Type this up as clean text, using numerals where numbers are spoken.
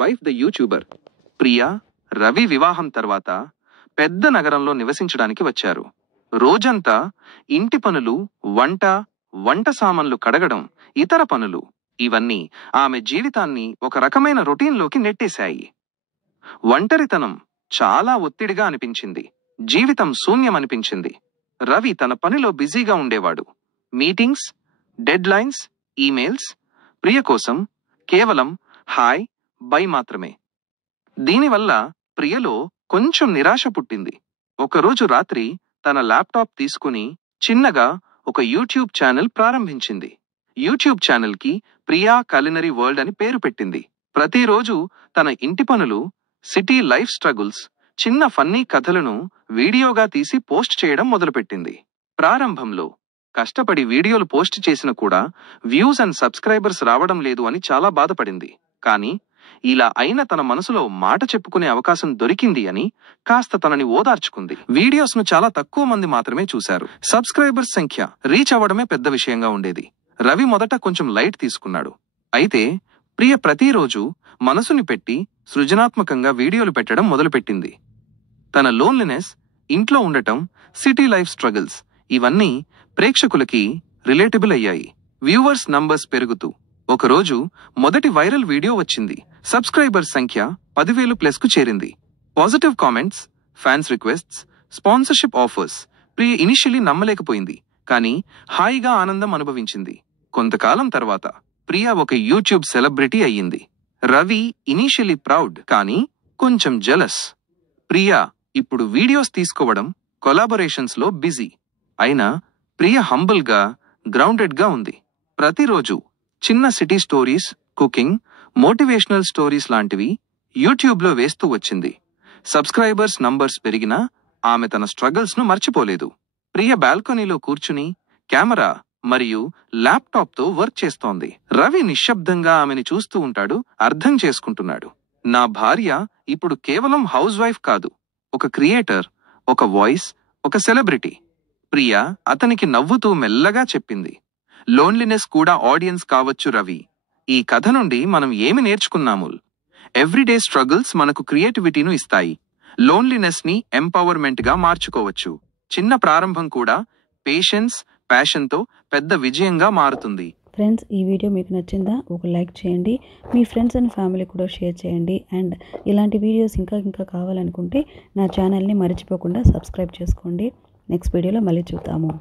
Wife the YouTuber. Priya, Ravi వివాహం తర్వాత పెద్ద నగరంలో నివసించడానికి వచ్చారు. రోజంతా ఇంటి పనులు, వంట సామాన్లు కడగడం, ఇతర పనులు, ఇవన్నీ ఆమె జీవితాన్ని ఒక రకమైన రొటీన్లోకి నెట్టేశాయి. ఒంటరితనం చాలా ఒత్తిడిగా అనిపించింది. జీవితం శూన్యమనిపించింది. రవి తన పనిలో బిజీగా ఉండేవాడు. Meetings, deadlines, emails. Priya కోసం కేవలం హాయ్, బై మాత్రమే. దీనివల్ల ప్రియలో కొంచెం నిరాశ పుట్టింది. ఒకరోజు రాత్రి తన ల్యాప్టాప్ తీసుకుని చిన్నగా ఒక యూట్యూబ్ ఛానల్ ప్రారంభించింది. యూట్యూబ్ ఛానల్కి ప్రియా కులినరీ వరల్డ్ అని పేరు పెట్టింది. ప్రతిరోజు తన ఇంటి పనులు, సిటీ లైఫ్ స్ట్రగుల్స్, చిన్న ఫన్నీ కథలను వీడియోగా తీసి పోస్ట్ చేయడం మొదలుపెట్టింది. ప్రారంభంలో కష్టపడి వీడియోలు పోస్ట్ చేసిన కూడా వ్యూస్ అండ్ సబ్స్క్రైబర్స్ రావడం లేదు అని చాలా బాధపడింది. కానీ ఇలా అయిన తన మనసులో మాట చెప్పుకునే అవకాశం దొరికింది అని కాస్త తనని ఓదార్చుకుంది. వీడియోస్ ను చాలా తక్కువ మంది మాత్రమే చూశారు. సబ్స్క్రైబర్స్ సంఖ్య రీచ్ అవ్వడమే పెద్ద విషయంగా ఉండేది. రవి మొదట కొంచెం లైట్ తీసుకున్నాడు. అయితే ప్రియ ప్రతిరోజు మనసుని పెట్టి సృజనాత్మకంగా వీడియోలు పెట్టడం మొదలుపెట్టింది. తన లోన్లీనెస్, ఇంట్లో ఉండటం, సిటీ లైఫ్ స్ట్రగుల్స్, ఇవన్నీ ప్రేక్షకులకి రిలేటబుల్ అయ్యాయి. వ్యూవర్స్ నంబర్స్ పెరుగుతూ ఒకరోజు మొదటి వైరల్ వీడియో వచ్చింది. సబ్స్క్రైబర్స్ సంఖ్య 10,000+ కు చేరింది. Positive comments, fans requests, sponsorship offers. Priya initially నమ్మలేకపోయింది, కానీ హాయిగా ఆనందం అనుభవించింది. కొంతకాలం తర్వాత ప్రియ ఒక యూట్యూబ్ సెలబ్రిటీ అయ్యింది. రవి ఇనిషియలీ ప్రౌడ్, కానీ కొంచెం జెలస్. ప్రియ ఇప్పుడు వీడియోస్ తీసుకోవడం, కొలాబొరేషన్స్ లో బిజీ. అయినా ప్రియ హంబుల్ గా, గ్రౌండెడ్ గా ఉంది. ప్రతిరోజు చిన్న city stories, cooking, motivational stories లాంటివి యూట్యూబ్లో వేస్తూ వచ్చింది. సబ్స్క్రైబర్స్ నంబర్స్ పెరిగినా ఆమె తన స్ట్రగుల్స్ ను మర్చిపోలేదు. ప్రియ బాల్కనీలో కూర్చుని కెమెరా మరియు ల్యాప్టాప్తో వర్క్ చేస్తోంది. రవి నిశ్శబ్దంగా ఆమెని చూస్తూ ఉంటాడు, అర్థం చేసుకుంటున్నాడు. నా భార్య ఇప్పుడు కేవలం హౌస్ వైఫ్ కాదు, ఒక క్రియేటర్, ఒక వాయిస్, ఒక సెలబ్రిటీ. ప్రియ అతనికి నవ్వుతూ మెల్లగా చెప్పింది, లోన్లీనెస్ కూడా ఆడియన్స్ కావచ్చు రవి. ఈ కథ నుండి మనం ఏమి నేర్చుకున్నాము? ఎవ్రీడే స్ట్రగుల్స్ మనకు క్రియేటివిటీను ఇస్తాయి. లోన్లీనెస్ ని ఎంపవర్మెంట్ గా మార్చుకోవచ్చు. చిన్న ప్రారంభం కూడా పేషెన్స్, ప్యాషన్తో పెద్ద విజయంగా మారుతుంది. ఫ్రెండ్స్, ఈ వీడియో మీకు నచ్చిందా? ఒక లైక్ చేయండి. మీ ఫ్రెండ్స్ అండ్ ఫ్యామిలీ కూడా షేర్ చేయండి. అండ్ ఇలాంటి వీడియోస్ ఇంకా కావాలనుకుంటే నా ఛానల్ని మర్చిపోకుండా సబ్స్క్రైబ్ చేసుకోండి. నెక్స్ట్ వీడియోలో మళ్ళీ చూద్దాము.